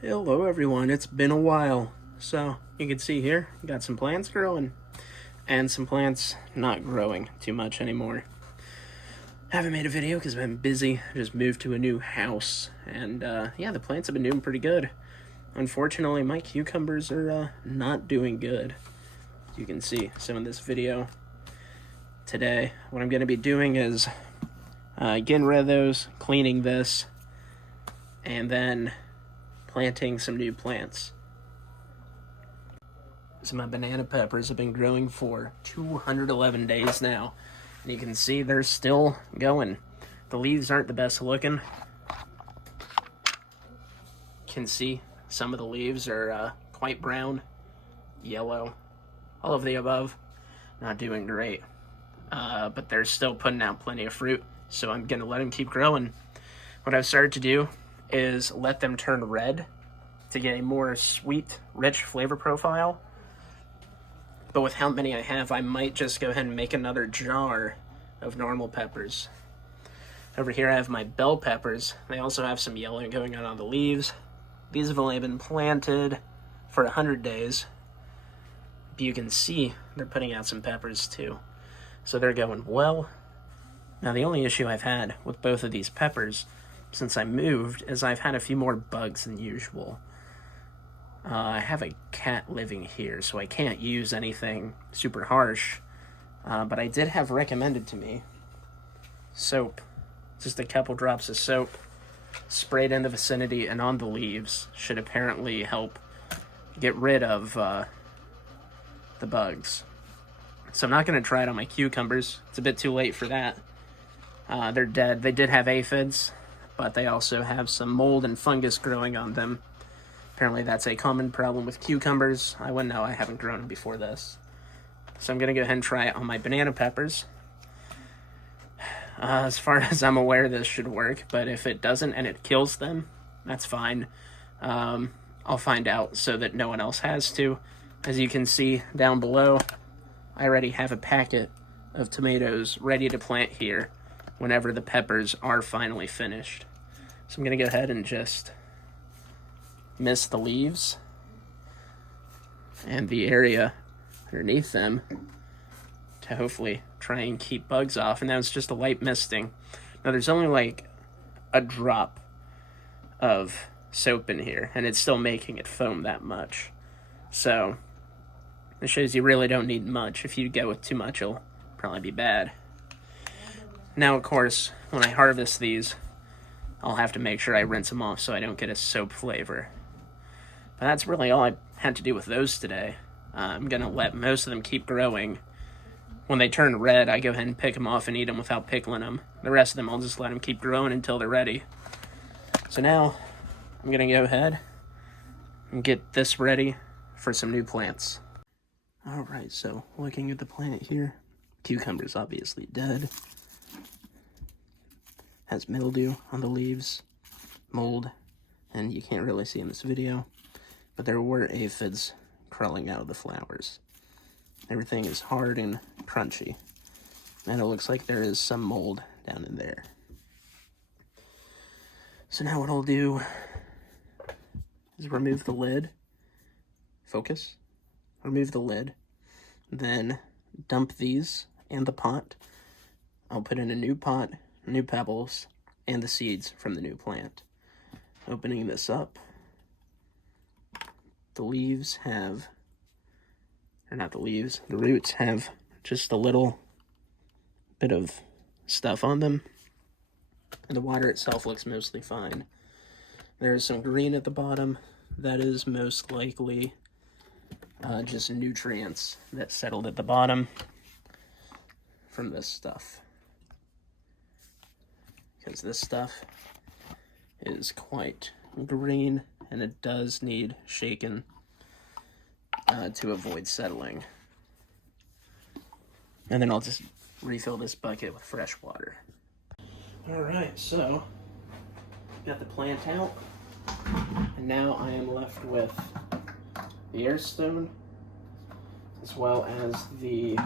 Hello everyone, it's been a while. So you can see here, got some plants growing and some plants not growing too much anymore. Haven't made a video because I've been busy. I just moved to a new house and yeah, the plants have been doing pretty good. Unfortunately, my cucumbers are not doing good. You can see some of this video today. What I'm going to be doing is getting rid of those, cleaning this, and then planting some new plants. So my banana peppers have been growing for 211 days now. And you can see they're still going. The leaves aren't the best looking. You can see some of the leaves are quite brown, yellow, all of the above. Not doing great. But they're still putting out plenty of fruit. So I'm going to let them keep growing. What I've started to do is let them turn red to get a more sweet, rich flavor profile. But with how many I have, I might just go ahead and make another jar of normal peppers. Over here I have my bell peppers. They also have some yellow going on the leaves. These have only been planted for 100 days. But you can see they're putting out some peppers too. So they're going well. Now the only issue I've had with both of these peppers since I moved is I've had a few more bugs than usual. I have a cat living here, so I can't use anything super harsh, but I did have recommended to me soap. Just a couple drops of soap sprayed in the vicinity and on the leaves should apparently help get rid of the bugs. So I'm not going to try it on my cucumbers. It's a bit too late for that. They're dead. They did have aphids, but they also have some mold and fungus growing on them. Apparently that's a common problem with cucumbers. I wouldn't know, I haven't grown them before this. So I'm going to go ahead and try it on my banana peppers. As far as I'm aware, this should work, but if it doesn't and it kills them, that's fine. I'll find out so that no one else has to. As you can see down below, I already have a packet of tomatoes ready to plant here whenever the peppers are finally finished. So I'm going to go ahead and just mist the leaves and the area underneath them to hopefully try and keep bugs off. And that was just a light misting. Now there's only like a drop of soap in here and it's still making it foam that much. So it shows you really don't need much. If you go with too much, it'll probably be bad. Now, of course, when I harvest these, I'll have to make sure I rinse them off so I don't get a soap flavor. But that's really all I had to do with those today. I'm going to let most of them keep growing. When they turn red, I go ahead and pick them off and eat them without pickling them. The rest of them, I'll just let them keep growing until they're ready. So now, I'm going to go ahead and get this ready for some new plants. Alright, so looking at the plant here, cucumber's obviously dead. Has mildew on the leaves, mold, and you can't really see in this video, but there were aphids crawling out of the flowers. Everything is hard and crunchy, and it looks like there is some mold down in there. So now what I'll do is remove the lid, focus, remove the lid, then dump these and the pot. I'll put in a new pot, new pebbles, and the seeds from the new plant. Opening this up, the leaves have, or not the leaves, the roots have just a little bit of stuff on them, and the water itself looks mostly fine. There is some green at the bottom. That is most likely just nutrients that settled at the bottom from this stuff. Because this stuff is quite green and it does need shaken to avoid settling. And then I'll just refill this bucket with fresh water. Alright, so got the plant out, and now I am left with the air stone as well as the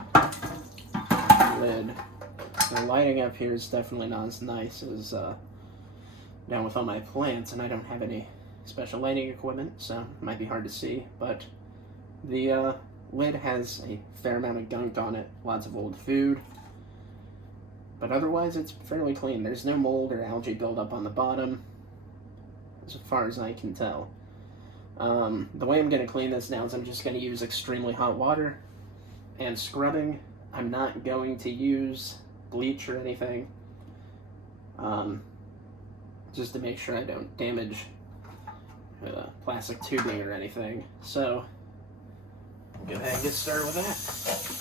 lid. The lighting up here is definitely not as nice as down with all my plants, and I don't have any special lighting equipment, so it might be hard to see, but the lid has a fair amount of gunk on it, lots of old food, but otherwise it's fairly clean. There's no mold or algae buildup on the bottom, as far as I can tell. The way I'm going to clean this now is I'm just going to use extremely hot water and scrubbing. I'm not going to use bleach or anything, just to make sure I don't damage plastic tubing or anything. So I'll go ahead and get started with that.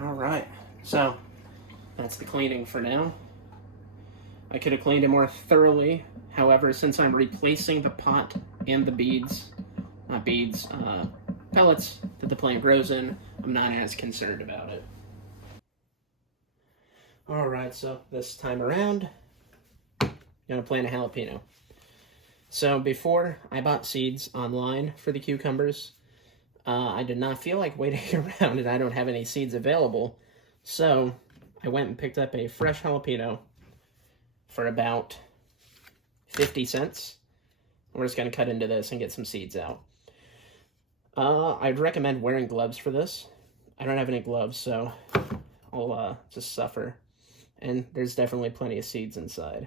Alright, so that's the cleaning for now. I could have cleaned it more thoroughly. However, since I'm replacing the pot and the pellets that the plant grows in, I'm not as concerned about it. Alright, so this time around, I'm going to plant a jalapeno. So before, I bought seeds online for the cucumbers. I did not feel like waiting around, and I don't have any seeds available. So I went and picked up a fresh jalapeno for about 50 cents. We're just going to cut into this and get some seeds out. I'd recommend wearing gloves for this. I don't have any gloves, so I'll just suffer. And there's definitely plenty of seeds inside.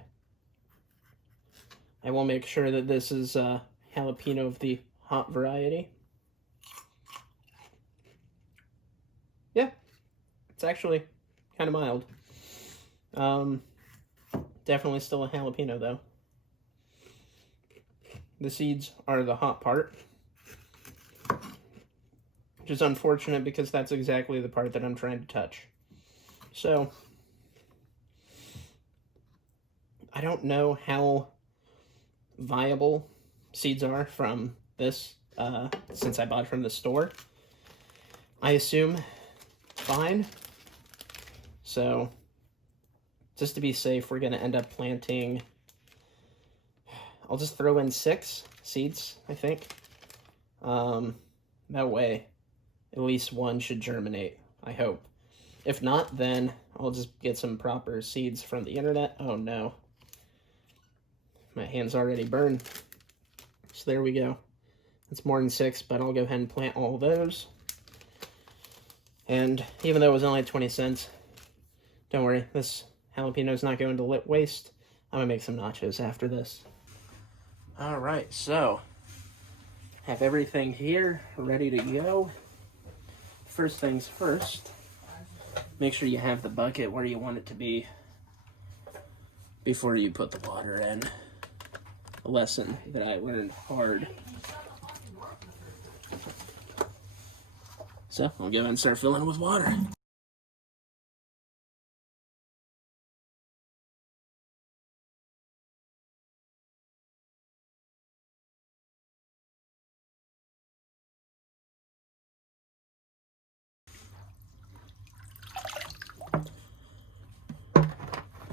I will make sure that this is jalapeno of the hot variety. Yeah, it's actually kind of mild. Definitely still a jalapeno, though. The seeds are the hot part, which is unfortunate because that's exactly the part that I'm trying to touch. So, I don't know how viable seeds are from this, since I bought it from the store. I assume fine. So, just to be safe, we're going to end up planting, I'll just throw in 6 seeds, I think. That way, at least one should germinate, I hope. If not, then I'll just get some proper seeds from the internet. Oh no. My hand's already burned. So there we go. It's more than 6, but I'll go ahead and plant all those. And even though it was only 20 cents, don't worry, this jalapeno's not going to waste. I'm gonna make some nachos after this. Alright, so have everything here ready to go. First things first, make sure you have the bucket where you want it to be before you put the water in. A lesson that I learned hard. So I'll go ahead and start filling it with water.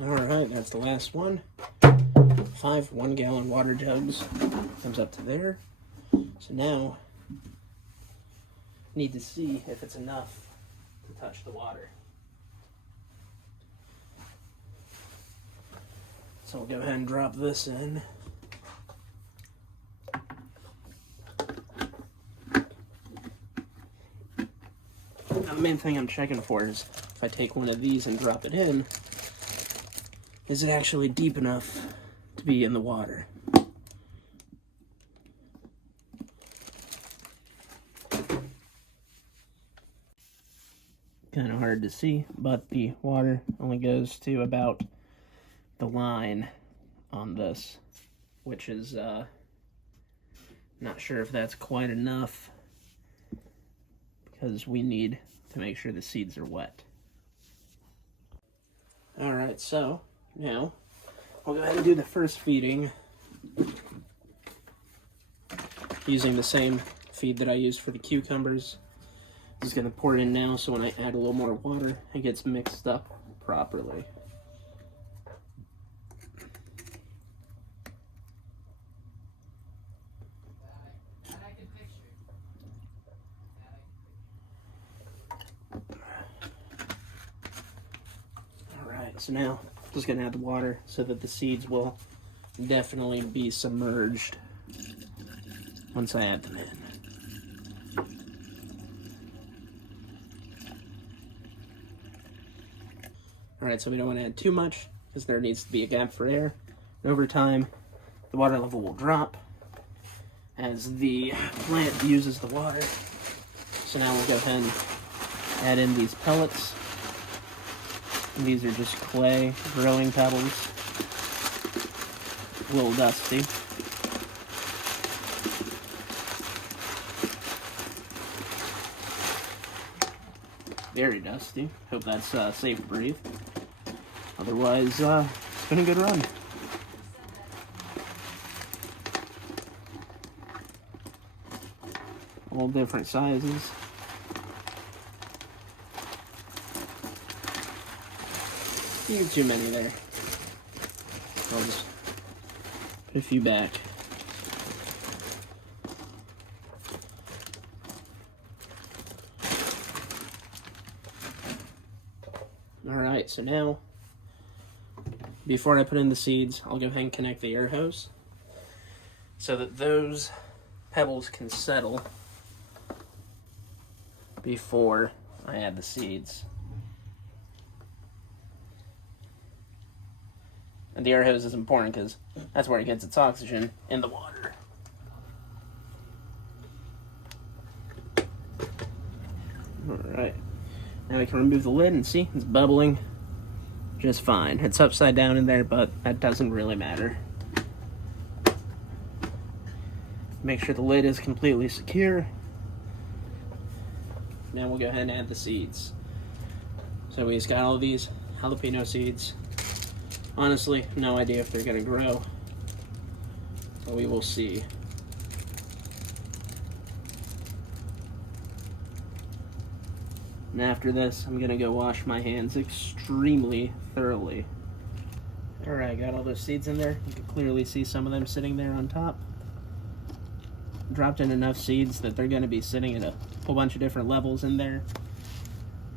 Alright, that's the last one. 5 1-gallon water jugs. Comes up to there. So now, need to see if it's enough to touch the water. So I'll go ahead and drop this in. Now the main thing I'm checking for is if I take one of these and drop it in, is it actually deep enough to be in the water? Kind of hard to see, but the water only goes to about the line on this, which is not sure if that's quite enough because we need to make sure the seeds are wet. Alright, so now I'll go ahead and do the first feeding using the same feed that I used for the cucumbers. Just going to pour it in now so when I add a little more water, it gets mixed up properly. So now, just gonna add the water so that the seeds will definitely be submerged once I add them in. Alright, so we don't want to add too much because there needs to be a gap for air. And over time, the water level will drop as the plant uses the water. So now we'll go ahead and add in these pellets. And these are just clay growing pebbles. A little dusty. Very dusty. Hope that's safe to breathe. Otherwise, it's been a good run. All different sizes. Too many there. So I'll just put a few back. Alright, so now, before I put in the seeds, I'll go ahead and connect the air hose so that those pebbles can settle before I add the seeds. And the air hose is important because that's where it gets its oxygen in the water. Alright. Now we can remove the lid and see it's bubbling just fine. It's upside down in there, but that doesn't really matter. Make sure the lid is completely secure. Now we'll go ahead and add the seeds. So we just got all of these jalapeno seeds. Honestly, no idea if they're gonna grow, but we will see. And after this, I'm gonna go wash my hands extremely thoroughly. Alright, got all those seeds in there. You can clearly see some of them sitting there on top. Dropped in enough seeds that they're gonna be sitting at a whole bunch of different levels in there.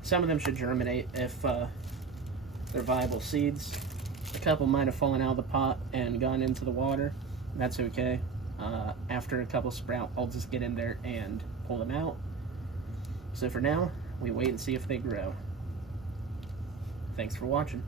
Some of them should germinate if they're viable seeds. A couple might have fallen out of the pot and gone into the water. That's okay. After a couple sprout, I'll just get in there and pull them out. So for now, we wait and see if they grow. Thanks for watching.